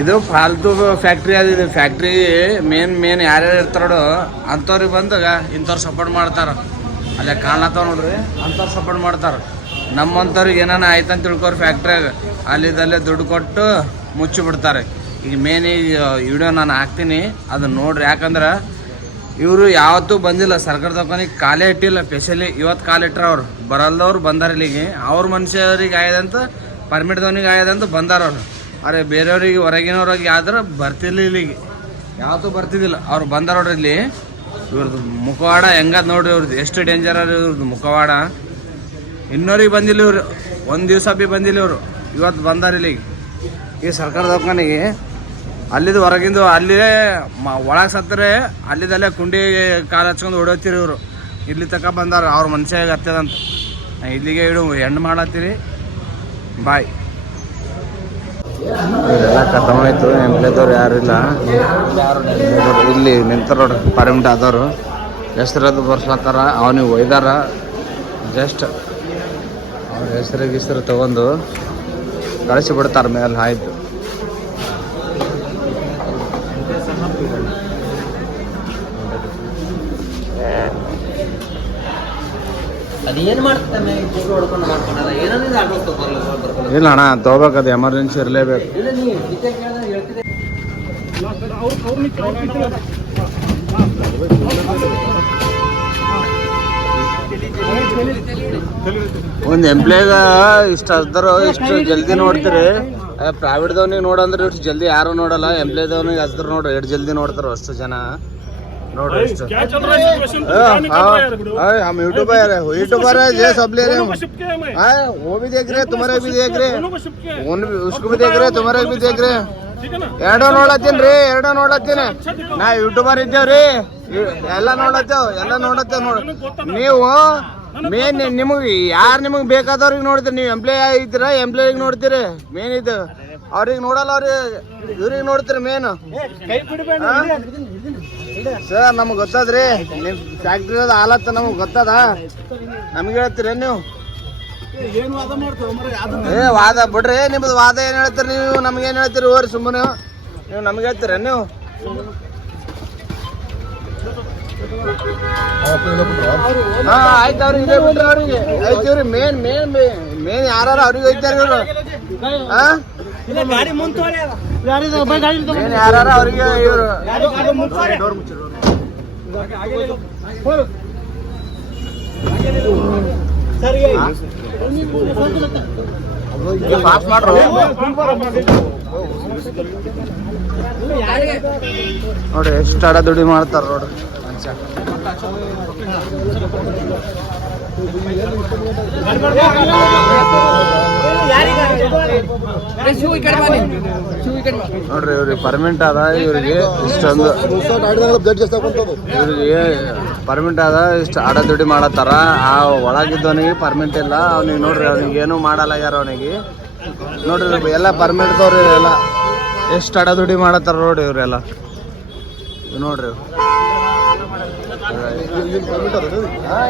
ಇದು ಫಾಲ್ತು ಫ್ಯಾಕ್ಟ್ರಿ ಅದ ಇದು. ಫ್ಯಾಕ್ಟ್ರಿ ಮೇನ್ ಮೇನ್ ಯಾರ್ಯಾರು ಇರ್ತಾರೋ ಅಂಥವ್ರಿಗೆ ಬಂದಾಗ ಇಂಥವ್ರು ಸಪೋರ್ಟ್ ಮಾಡ್ತಾರ. ಅಲ್ಲೇ ಕಾಣ್ಲತ್ತಾವ ನೋಡ್ರಿ, ಅಂಥವ್ರು ಸಪೋರ್ಟ್ ಮಾಡ್ತಾರೆ. ನಮ್ಮಂಥವ್ರಿಗೆ ಏನಾನ ಆಯ್ತು ಅಂತ ತಿಳ್ಕೊರು ಫ್ಯಾಕ್ಟ್ರಿಯಾಗ ಅಲ್ಲಿದಲ್ಲೇ ದುಡ್ಡು ಕೊಟ್ಟು ಮುಚ್ಚಿ ಬಿಡ್ತಾರೆ. ಈಗ ಮೇನ್ ಈಗ ವಿಡಿಯೋ ನಾನು ಹಾಕ್ತೀನಿ ಅದನ್ನ ನೋಡ್ರಿ. ಯಾಕಂದ್ರೆ ಇವರು ಯಾವತ್ತೂ ಬಂದಿಲ್ಲ. ಸರ್ಕಾರ ದವಾಖಾನಿಗೆ ಕಾಲೇ ಇಟ್ಟಿಲ್ಲ. ಸ್ಪೆಷಲಿ ಇವತ್ತು ಕಾಲಿಟ್ರ ಅವ್ರು. ಬರಲ್ದವ್ರು ಬಂದಾರ ಇಲ್ಲಿಗೆ. ಅವ್ರ ಮನುಷ್ಯರಿಗೆ ಆಯ್ದಂತ ಪರ್ಮಿಟ್ದವನಿಗೆ ಆಯ್ದಂತ ಬಂದಾರ ಅವ್ರು. ಅರೆ ಬೇರೆಯವ್ರಿಗೆ ಹೊರಗಿನವ್ರಿಗೆ ಆದ್ರೆ ಬರ್ತಿರ್ಲಿ ಇಲ್ಲಿಗೆ. ಯಾವತ್ತೂ ಬರ್ತಿದ್ದಿಲ್ಲ. ಅವ್ರು ಬಂದಾರ ನೋಡ್ರಿ ಇಲ್ಲಿ ಇವ್ರದ್ದು ಮುಖವಾಡ ಹೆಂಗದ್ ನೋಡ್ರಿ ಇವ್ರದ್ದು, ಎಷ್ಟು ಡೇಂಜರ್ ಅದ ಇವ್ರದ್ದು ಮುಖವಾಡ. ಇನ್ನೋರಿಗೆ ಬಂದಿಲ್ಲ ಇವ್ರು. ಒಂದು ದಿವಸ ಬಿ ಬಂದಿಲ್ಲ ಇವರು. ಇವತ್ತು ಬಂದಾರ ಇಲ್ಲಿಗೆ. ಈ ಸರ್ಕಾರ ದವಾಖಾನಿಗೆ ಅಲ್ಲಿದ್ದು ಹೊರಗಿಂದು ಅಲ್ಲೇ ಒಳಗೆ ಸತ್ತರೆ ಅಲ್ಲಿದಲ್ಲೇ ಕುಂಡಿ ಕಾಲು ಹಚ್ಕೊಂಡು ಓಡೋತಿರಿ ಇವರು. ಇಲ್ಲಿ ತಕ ಬಂದಾರ. ಅವ್ರ ಮನುಷ್ಯ ಹತ್ತದಂತ ಇಲ್ಲಿಗೆ ಇಡು, ಹೆಣ್ಣು ಮಾಡತ್ತೀರಿ ಬಾಯ್. ಇದೆಲ್ಲ ಖತಮ್ ಆಯ್ತು ಎಂಪ್ಲಾಯ್ದವ್ರು ಯಾರು ಇಲ್ಲ. ಇಲ್ಲಿ ನಿಂತಾರ ನೋಡ್ರಿ ಪರ್ಮಿಟ್ ಆದವರು. ಹೆಸರದು ಬರ್ಸ್ಲತ್ತಾರ ಅವನಿಗೆ ಒಯ್ದಾರ. ಜಸ್ಟ್ ಅವ್ರ ಹೆಸರು ಗಿಸ್ರು ತಗೊಂಡು ಕಳಿಸಿ ಬಿಡ್ತಾರ ಮೇಲೆ ಆಯ್ತು ಅದೇನ್ ಮಾಡ್ತಾನೆ ಹೊಡ್ಕೊಂಡು ಮಾಡ್ಕೊಂಡಲ್ಲ ಇಲ್ಲ ಅಣ್ಣ ತಗೋಬೇಕದು ಎಮರ್ಜೆನ್ಸಿ ಇರಲೇಬೇಕು. ಇಲ್ಲ ನೀ ವಿಚಾರ ಕೇಳಿದ್ರೆ ಹೇಳ್ತಿದ್ದೆ. ಒಂದು ಎಂಪ್ಲಾಯ್ಗ ಇಷ್ಟು ಹಸ್ದರು ಇಷ್ಟು ಜಲ್ದಿ ನೋಡ್ತೀರಿ. ಪ್ರೈವೇಟ್ದವ್ನಿಗೆ ನೋಡಂದ್ರೆ ಇಷ್ಟು ಜಲ್ದಿ ಯಾರು ನೋಡಲ್ಲ ಎಂಪ್ಲಾಯ್ದವ್ನಿಗೆ ಅದ್ರ ನೋಡ್ರಿ ಎಷ್ಟು ಜಲ್ದಿ ನೋಡ್ತಾರ ಅಷ್ಟು ಜನ. ನೋಡ್ರಿ ಎಷ್ಟು क्या चल रहा है सिचुएशन ए, हाँ, अरे हम यूट्यूबर है यूट्यूबर है ये सब ले रहे दोनों हैं को शिफ्ट किया है मैं हाँ, वो भी देख रहे हैं तुम्हारे भी देख रहे दोनों हैं को शिफ्ट किया है उन भी- उसको भी देख रहे हैं तुम्हारे भी देख रहे हैं ठीक है ना ಎರಡೋ ನೋಡತ್ತೀನಿ ರೀ ಎರಡೋ ನೋಡತ್ತೀನಿ ನಾ ಯೂಟ್ಯೂಬರ್ ಇದ್ದೇವ್ರಿ ಎಲ್ಲ ನೋಡತ್ತೇವ್ ಎಲ್ಲ ನೋಡತ್ತೇವ್ ನೋಡ ನೀವು ಮೇನ್ ನಿಮಗೆ ಯಾರು ನಿಮಗೆ ಬೇಕಾದವ್ರಿಗೆ ನೋಡ್ತೀರಿ ನೀವು ಎಂಪ್ಲಾಯ್ ಆಗಿದ್ದೀರಾ ಎಂಪ್ಲಾಯಿಗೆ ನೋಡ್ತೀರಿ ಮೇನ್ ಇದು ಅವ್ರಿಗೆ ನೋಡಲ್ಲ ಅವ್ರಿಗೆ ಇವ್ರಿಗೆ ನೋಡ್ತೀರಿ ಮೇನ್ ಸರ್ ನಮ್ಗೆ ಗೊತ್ತದ್ರಿ. ನಿಮ್ ಫ್ಯಾಕ್ಟ್ರಿ ಹಾಲತ್ತ ನಮಗೆ ಗೊತ್ತದ? ನಮ್ಗೆ ಹೇಳ್ತೀರ ನೀವು? ಏ ವಾದ ಬಿಡ್ರಿ. ನಿಮ್ದು ವಾದ ಏನ್ ಹೇಳ್ತೀರಿ ನೀವು? ನಮ್ಗೆ ಏನ್ ಹೇಳ್ತೀರಿ ಓರಿ ಸುಮ್ಮನೆ. ನೀವು ನಮ್ಗೆ ಹೇಳ್ತೀರ ನೀವು? ಹಾ ಆಯ್ತು ಅವ್ರಿಗೆ ಇದೇ ಬಿಡ್ರಿ ಅವ್ರಿಗೆ. ಆಯ್ತು ಇವ್ರಿ ಮೇನ್ ಮೇನ್ ಮೇನ್ ಯಾರು ಅವ್ರಿಗೆ ಹೋಯ್ತಾರ ಇವ್ರು? ಹಾ? ಮೇನ್ ಯಾರು ಅವ್ರಿಗೆ ಇವ್ರು ಮಾಡ್ರು. ನೋಡ್ರಿ ಎಷ್ಟು ಅಡ ದುಡಿ ಮಾಡ್ತಾರ ನೋಡ್ರಿ ಮನುಷ್ಯ ನೋಡ್ರಿ, ಇವ್ರಿಗೆ ಪರ್ಮಿಟ್ ಅದ, ಇವ್ರಿಗೆ ಇಷ್ಟೊಂದು ಇವ್ರಿಗೆ ಪರ್ಮಿಟ್ ಅದ, ಇಷ್ಟು ದುಡಿ ಮಾಡತ್ತಾರ. ಆ ಒಳಗಿದ್ದವನಿಗೆ ಪರ್ಮಿಂಟ್ ಇಲ್ಲ. ಅವ್ನಿಗೆ ನೋಡ್ರಿ, ಅವ್ನಿಗೆ ಏನು ಮಾಡಲ್ಲ ಯಾರ ಅವನಿಗೆ. ನೋಡ್ರಿ ಎಲ್ಲ ಪರ್ಮಿಟ್ದವ್ರು ಎಲ್ಲ ಎಷ್ಟು ಅಡ ದುಡಿ ಮಾಡತ್ತಾರ ನೋಡ್ರಿ ಇವ್ರೆಲ್ಲ. ಇವ್ ನೋಡ್ರಿ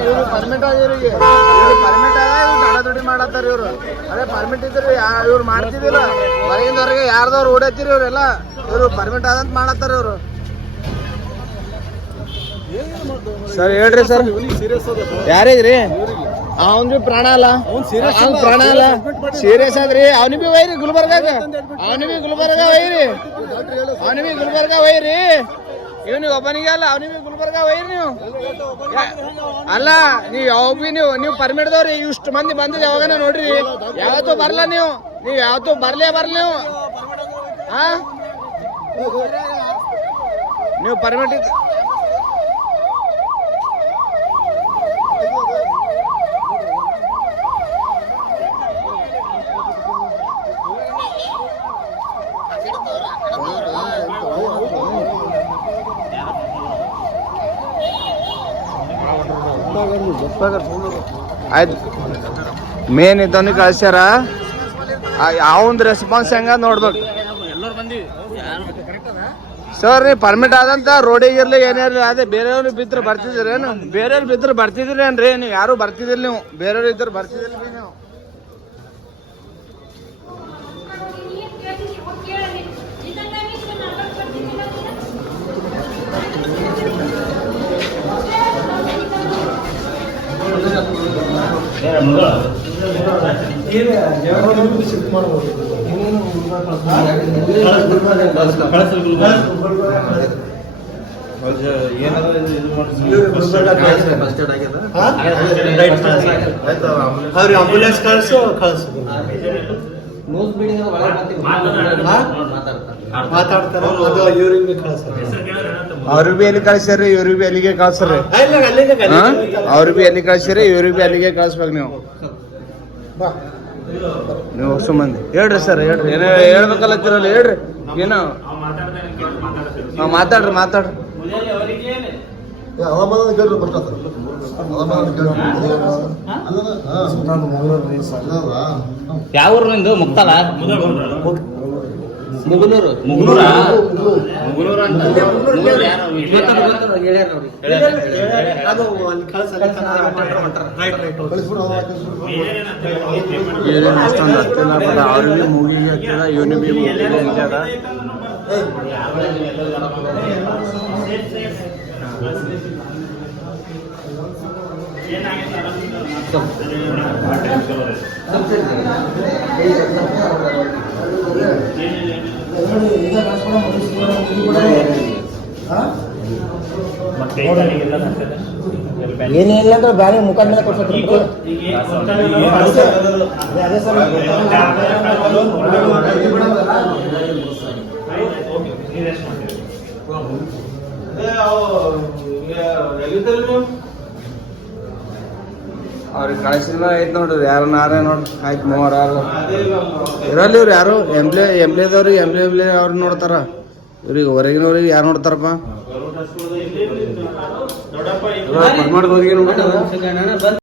ಇವ್ರು. ಪರ್ಮಿಟ್ ಇವ್ರಿಗೆ ಪರ್ಮಿಟ್ ಅದ ಇವ್ರು ಅಡ ದುಡಿ ಮಾಡತ್ತಾರ ಇವ್ರು ಅದೇ ಪರ್ಮಿಟ್ ಇದ್ರಿ ಇವ್ರು ಮಾಡ್ತಿದ್ದಿಲ್ಲ ಹೊರಗಿಂದವ್ರಿಗೆ ಯಾರ್ದವ್ರು ಓಡೈತಿರಿ ಇವ್ರೆಲ್ಲ ಇವ್ರು ಪರ್ಮಿಟ್ ಆದಂತ ಮಾಡತ್ತಾರ ಇವ್ರು ಸರ್ ಹೇಳ್ರಿ ಸರ್ ಯಾರಿಗ್ರಿ ಅವನ್ ಬಿ ಪ್ರಾಣ ಅಲ್ಲ. ಅವ್ನ್ ಪ್ರಾಣ ಅಲ್ಲ ಸೀರಿಯಸ್ ಆದ್ರಿ. ಅವನಿ ಬಿ ವೈರಿ ಗುಲ್ಬರ್ಗಾಗ. ಅವನಿ ಬಿ ಗುಲ್ಬರ್ಗ ವೈರಿ. ಅವನಿ ಬಿ ಗುಲ್ಬರ್ಗ ಒಯ್ರಿ ಇವನಿಗೆ ಒಬ್ಬನಿಗೆ ಅಲ್ಲ ಅವ್ನಿಗೆ ಗುಲ್ಬರ್ಗ ಒಯ್ರಿ ನೀವು. ಅಲ್ಲ, ನೀವು ಯಾವ ನೀವು ನೀವು ಪರ್ಮಿಟ್ದವ್ರಿ ಇಷ್ಟು ಮಂದಿ ಬಂದಿದೆ ಯಾವಾಗನ ನೋಡ್ರಿ. ಯಾವತ್ತೂ ಬರಲ್ಲ ನೀವು. ನೀವು ಯಾವತ್ತೂ ಬರ್ಲೇ ಬರ್ಲ ನೀವು. ಹಾ ನೀವು ಪರ್ಮಿಟ್ ಆಯ್ತು. ಮೇನ್ ಇದ್ದವನು ಕಳ್ಸ್ಯಾರ? ಅವಂದು ರೆಸ್ಪಾನ್ಸ್ ಹೆಂಗ ನೋಡ್ಬೇಕು. ಸರ್ ನೀವು ಪರ್ಮಿಟ್ ಆದಂತ ರೋಡಿಗೆ ಇರ್ಲಿ, ಏನೇ ಇರಲಿ, ಅದೇ ಬೇರೆಯವ್ರು ಬಿದ್ರು ಬರ್ತಿದ್ರೇನು ಬೇರೆಯವ್ರು ಬಿದ್ರು ಬರ್ತಿದ್ರೇನ್ರಿ ನೀವು ಯಾರು ಬರ್ತಿದಿಲ್ಲ ನೀವು. ಬೇರೆಯವ್ರು ಇದ್ರೆ ಬರ್ತಿದಿಲ್ಲ ನೀವು. ಅವ್ರಿಗೆ ಆಂಬುಲೆನ್ಸ್ ಕಳಿಸು ಕಳಿಸು ನ್ಯೂಸ್ ಮೀಡಿಯಾ ಒಳಗೆ ಬರ್ತೀವಿ ಮಾತಾಡ್ತಾರೆ ಮಾತಾಡ್ತಾರೆ. ಅದು ಇವ್ರಿಗೆ ಕಳಿಸ್ತಾರೆ. ಅವ್ರಿಗೆ ಬಿ ಎಲ್ಲಿ ಕಳ್ಸ್ಯಾರಿ ಇವ್ರಿಗೆ ಬಿ ಅಲ್ಲಿಗೆ ಕಳ್ಸ್ರಿ ಅವ್ರು ಅವ್ರಿಗೆ ಬಿ ಎಲ್ಲಿ ಕಳ್ಸಿರಿ ಇವ್ರು ಬಿ ಅಲ್ಲಿಗೆ ಕಳ್ಸ್ಬೇಕು ನೀವು? ಬಾ. ನೀವು ಹೊಸ ಮಂದಿ ಹೇಳ್ರಿ ಸರ್ ಹೇಳ್ರಿ. ಏನೋ ಹೇಳ್ಬೇಕಲ್ಲತ್ತಿರಲ್ಲ ಹೇಳ್ರಿ. ಏನೋ? ಹಾಂ ಮಾತಾಡ್ರಿ ಮಾತಾಡ್ರಿ. ಯಾವ ಊರು ನಿಂದು ಮುಕ್ತಲ ಮುಗುನೂರು. ಮುಗುನೂರ? ಮುಗುನೂರು ಅಂತ. ಮುಗುನೂರು ಯಾರು ನೋಡಿ. ಅದು ಅಲ್ಲಿ ಕಳಿಸಲ್ಲ ಅಷ್ಟೊಂದು ಹತ್ತಿಲ್ಲ ಬಟ್ ಅವ್ರಿಗೆ ಮೂಗಿಗೆ ಹತ್ತಿದ ಇವನು ಬಿ ಮೂಗಿಗೆ ಹತ್ತದ ಏನಿಲ್ಲ ಅಂದ್ರೆ ಬ್ಯಾರೆ ಮುಖದ ಮೇಲೆ ಕೊಡ್ಸಕ್ಕೆ ಅದೇ ಸರ್ ಅವ್ರಿಗೆ ಕಳಿಸಿಲ್ಲ ಐತೆ ನೋಡ್ರಿ ಯಾರು ನಾರೇ ನೋಡ್ರಿ ಆಯ್ತು ಮೂವರ್ ಇರಲ್ಲ ಇರಲ್ಲಿ ಇವ್ರು ಯಾರು? ಎಂಬ್ಲೆ ಎಂಬ್ಲೆದವ್ರಿಗೆ ಎಂಬ್ಲೆ ಎಂಬ್ಲೆ ಅವ್ರು ನೋಡ್ತಾರ. ಇವ್ರಿಗೆ ಹೊರಗಿನವ್ರಿಗೆ ಯಾರು ನೋಡ್ತಾರಪ್ಪ? ಬಂದ್